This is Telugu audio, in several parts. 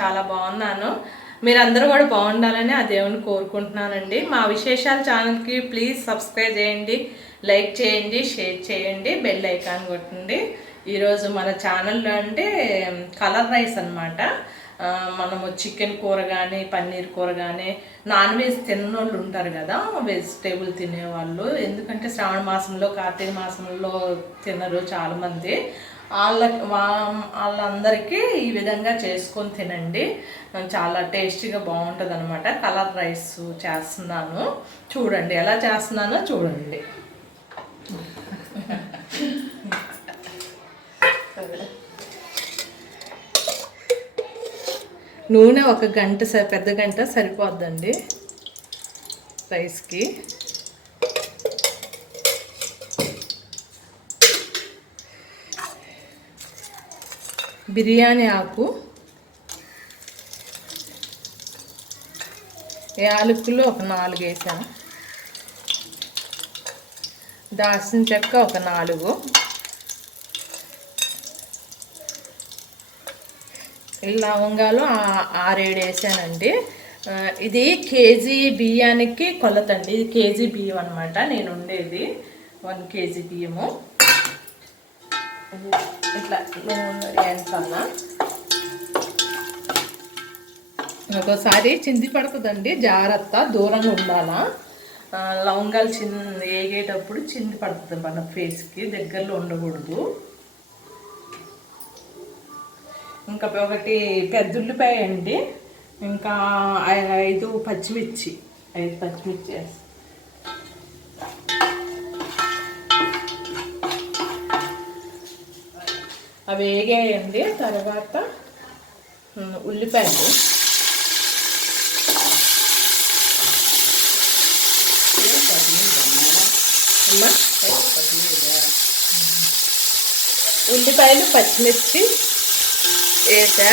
చాలా బాగున్నాను. మీరందరూ కూడా బాగుండాలని ఆ దేవుని కోరుకుంటున్నానండి. మా విశేషాల ఛానల్కి ప్లీజ్ సబ్స్క్రైబ్ చేయండి, లైక్ చేయండి, షేర్ చేయండి, బెల్ ఐకాన్ కొట్టండి. ఈరోజు మన ఛానల్లో అంటే కలర్ రైస్ అనమాట. మనము చికెన్ కూర కానీ పన్నీర్ కూర కానీ నాన్ వెజ్ తిన్నోళ్ళు ఉంటారు కదా, వెజిటేబుల్ తినేవాళ్ళు. ఎందుకంటే శ్రావణ మాసంలో కార్తీక మాసంలో తినరు చాలామంది. వాళ్ళందరికీ ఈ విధంగా చేసుకొని తినండి. చాలా టేస్టీగా బాగుంటుంది అనమాట. కలర్ రైస్ చేస్తున్నాను, చూడండి ఎలా చేస్తున్నానో చూడండి. నూనె ఒక గంట పెద్ద గంట సరిపోద్దండి రైస్కి. బిర్యానీ ఆకు, యాలకులు ఒక 4 వేసాను, దాల్చిన చెక్క ఒక 4, లవంగాలు 6-7 వేసానండి. ఇది కేజీ బియ్యానికి కొలతండి. ఇది కేజీ బియ్యం అనమాట నేను ఉండేది. 1 కేజీ బియ్యము ఇట్లా వేయించాలా. ఒక్కోసారి చింది పడుతుందండి, జాగ్రత్త, దూరంగా ఉండాలా. లవంగాలు వేగేటప్పుడు చింది పడుతుంది మన ఫేస్కి, దగ్గరలో ఉండకూడదు. ఇంకా ఒకటి పెద్ద ఉల్లిపాయ అండి, ఇంకా 5 పచ్చిమిర్చి వేసి అవి వేగాయండి. తర్వాత ఉల్లిపాయలు, ఉల్లిపాయలు పచ్చిమిర్చి వేసా.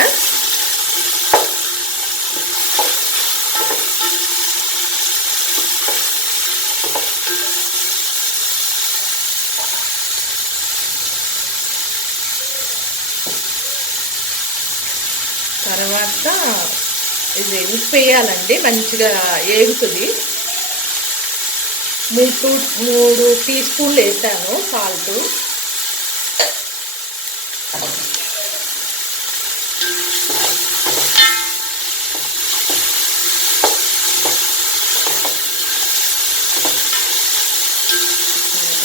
తర్వాత ఇది ఉప్పు వేయాలండి, మంచిగా వేగుతుంది. 3 టీ స్పూన్లు వేసాను సాల్ట్.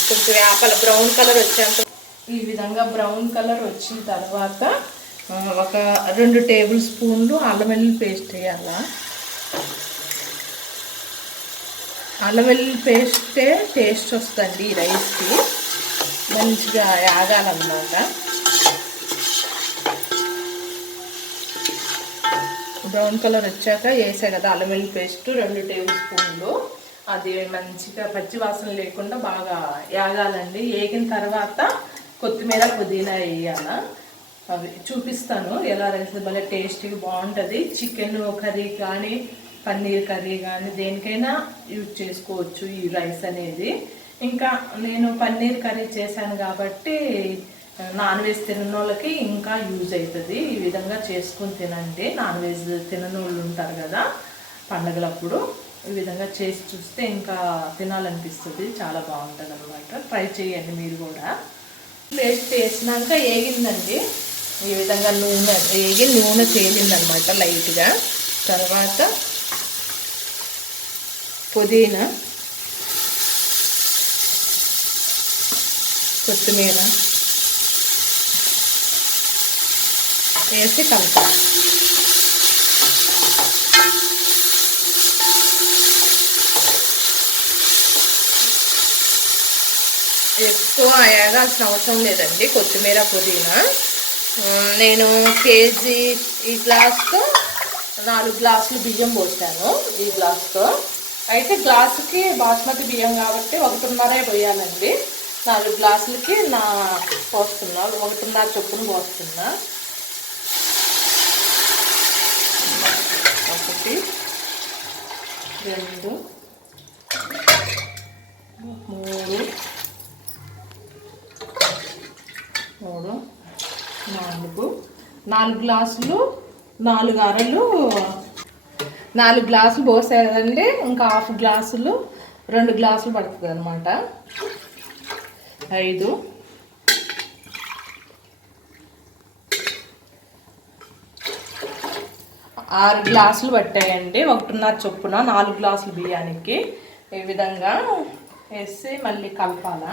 కొంచెం వేపాల బ్రౌన్ కలర్ వచ్చేంత, ఈ విధంగా బ్రౌన్ కలర్ వచ్చిన తర్వాత ఒక 2 టేబుల్ స్పూన్లు అల్లం వెల్లుల్లి పేస్ట్ వేయాలా. అల్లం వెల్లుల్లి పేస్టే టేస్ట్ వస్తుంది ఈ రైస్కి, మంచిగా ఆగాలన్నమాట. బ్రౌన్ కలర్ వచ్చాక వేసా కదా అల్లం వెల్లుల్లి పేస్ట్ 2 టేబుల్ స్పూన్లు. అది మంచిగా పచ్చి వాసన లేకుండా బాగా వేగాలండి. వేగిన తర్వాత కొత్తిమీర పుదీనా వేయాలా. అవి చూపిస్తాను ఎలా రైస్ భలే టేస్టీగా బాగుంటుంది. చికెన్ కర్రీ కానీ పన్నీర్ కర్రీ కానీ దేనికైనా యూజ్ చేసుకోవచ్చు ఈ రైస్ అనేది. ఇంకా నేను పన్నీర్ కర్రీ చేశాను కాబట్టి నాన్ వెజ్ తినని వాళ్ళకి ఇంకా యూజ్ అవుతుంది. ఈ విధంగా చేసుకొని తినండి. నాన్ వెజ్ తినని వాళ్ళు ఉంటారు కదా పండగలప్పుడు, ఈ విధంగా చేసి చూస్తే ఇంకా తినాలనిపిస్తుంది. చాలా బాగుంటుంది అనమాట. ట్రై చేయండి మీరు కూడా. పేస్ట్ వేసినాక వేగిందండి, ఈ విధంగా నూనె తేలిందనమాట లైట్గా. తర్వాత పుదీనా, కొత్తిమీర వేసి కలపాలి. ఎక్కువ వేగాల్సిన అవసరం లేదండి కొత్తిమీర పుదీనా. నేను కేజీ ఈ గ్లాస్తో 4 గ్లాసులు బియ్యం పోసాను ఈ గ్లాస్తో. అయితే గ్లాసుకి బాస్మతి బియ్యం కాబట్టి 1.5 పోయాలండి. 4 గ్లాసులకి పోస్తున్నా, 1.5 చొప్పున పోస్తున్నా. 1 2 3 4 గ్లాసులు 4 అరలు 4 గ్లాసులు పోసాయి కదండి, ఇంకా హాఫ్ గ్లాసులు 2 గ్లాసులు పడుతుంది అనమాట. 5 6 గ్లాసులు పట్టాయండి, 1.5 చొప్పున 4 గ్లాసులు బియ్యానికి. ఈ విధంగా వేసి మళ్ళీ కలపాలా.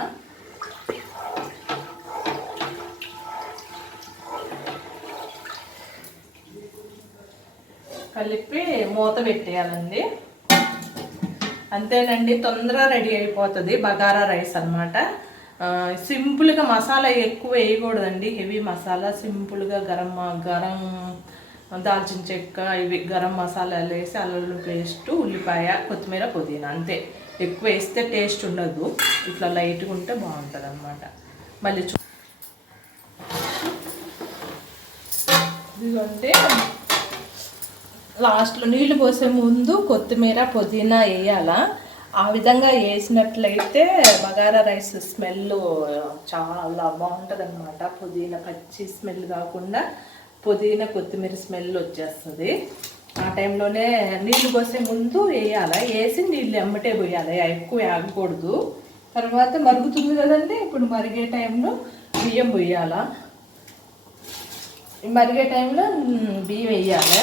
కలిపి మూత పెట్టేయాలండి. అంతేనండి, తొందరగా రెడీ అయిపోతుంది బగారా రైస్ అనమాట. సింపుల్గా మసాలా ఎక్కువ వేయకూడదండి, హెవీ మసాలా. సింపుల్గా గరం దాల్చిన చెక్క, ఇవి గరం మసాలాలు వేసి అల్లం పేస్ట్, ఉల్లిపాయ, కొత్తిమీర, పుదీనా, అంతే. ఎక్కువ వేస్తే టేస్ట్ ఉండదు, ఇట్లా లైట్గా ఉంటే బాగుంటుంది అనమాట. మళ్ళీ ఇదిగోంటే లాస్ట్లో నీళ్ళు పోసే ముందు కొత్తిమీర, పుదీనా వేయాలా. ఆ విధంగా వేసినట్లయితే బగారా రైస్ స్మెల్ చాలా బాగుంటుంది అనమాట. పుదీనా పచ్చి స్మెల్ కాకుండా పుదీనా, కొత్తిమీర స్మెల్ వచ్చేస్తుంది. ఆ టైంలోనే నీళ్ళు పోసే ముందు వేయాలి, వేసి నీళ్ళు ఎమ్మటే పోయాలి, ఎక్కువ ఆగకూడదు. తర్వాత మరుగుతుంది కదండి, ఇప్పుడు మరిగే టైంలో బియ్యం పోయాలా. మరిగే టైంలో బియ్యం వేయాలి.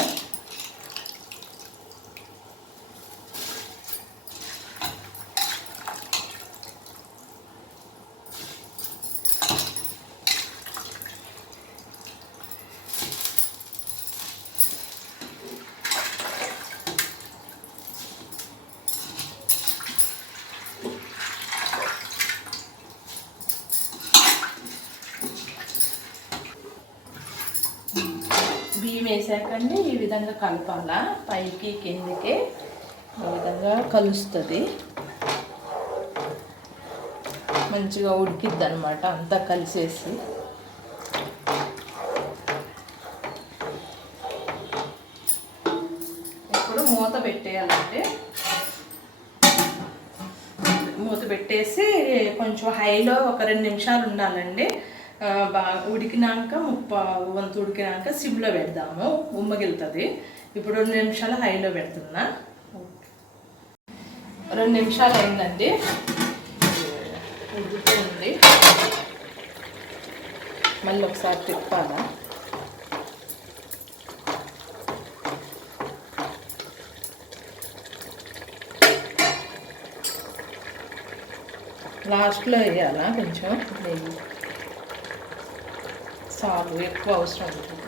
బియ్యం వేసాకండి ఈ విధంగా కలపాలా, పైకి కిందకి ఈ విధంగా కలుస్తుంది. మంచిగా ఉడికిద్ది అనమాట అంతా కలిసేసి. ఇప్పుడు మూత పెట్టేయాలంటే మూత పెట్టేసి కొంచెం హైలో ఒక 2 నిమిషాలు ఉండాలండి. బాగా ఉడికినాక వంతు ఉడికినాక సిమ్లో పెడదాము, ఉమ్మగిలుతుంది. ఇప్పుడు 2 నిమిషాలు హైలో పెడుతున్నా. 2 నిమిషాలు అయిందండి, ఉడుకుతుంది. మళ్ళీ ఒకసారి తిప్పాలా. లాస్ట్లో వేయాలా కొంచెం నెయ్యి, చాలు, ఎక్కువ అవసరం ఉంటుంది.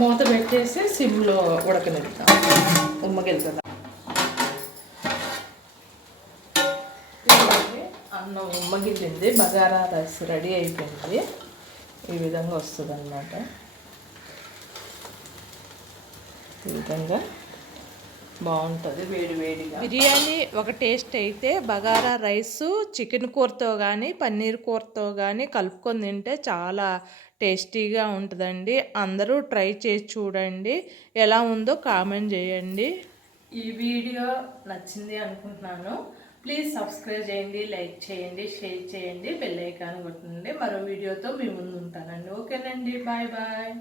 మూత పెట్టేసి సిమ్లో ఉడకనిద్దాం, ఉమ్మగిలుతుంది. అన్నం ఉమ్మగిలింది, బగారా రైస్ రెడీ అయిపోయింది. ఈ విధంగా వస్తుంది అన్నమాట. ఈ విధంగా బాగుంటుంది వేడి వేడిగా. బిర్యానీ ఒక టేస్ట్ అయితే బగారా రైస్ చికెన్ కూరతో కానీ పన్నీర్ కూరతో కానీ కలుపుకొని తింటే చాలా టేస్టీగా ఉంటుందండి. అందరూ ట్రై చేసి చూడండి, ఎలా ఉందో కామెంట్ చేయండి. ఈ వీడియో నచ్చింది అనుకుంటున్నాను. ప్లీజ్ సబ్స్క్రైబ్ చేయండి, లైక్ చేయండి, షేర్ చేయండి, బెల్ ఐకాన్ కొట్టండి. మరో వీడియోతో మీ ముందు ఉంటానండి. ఓకేనండి, బాయ్ బాయ్.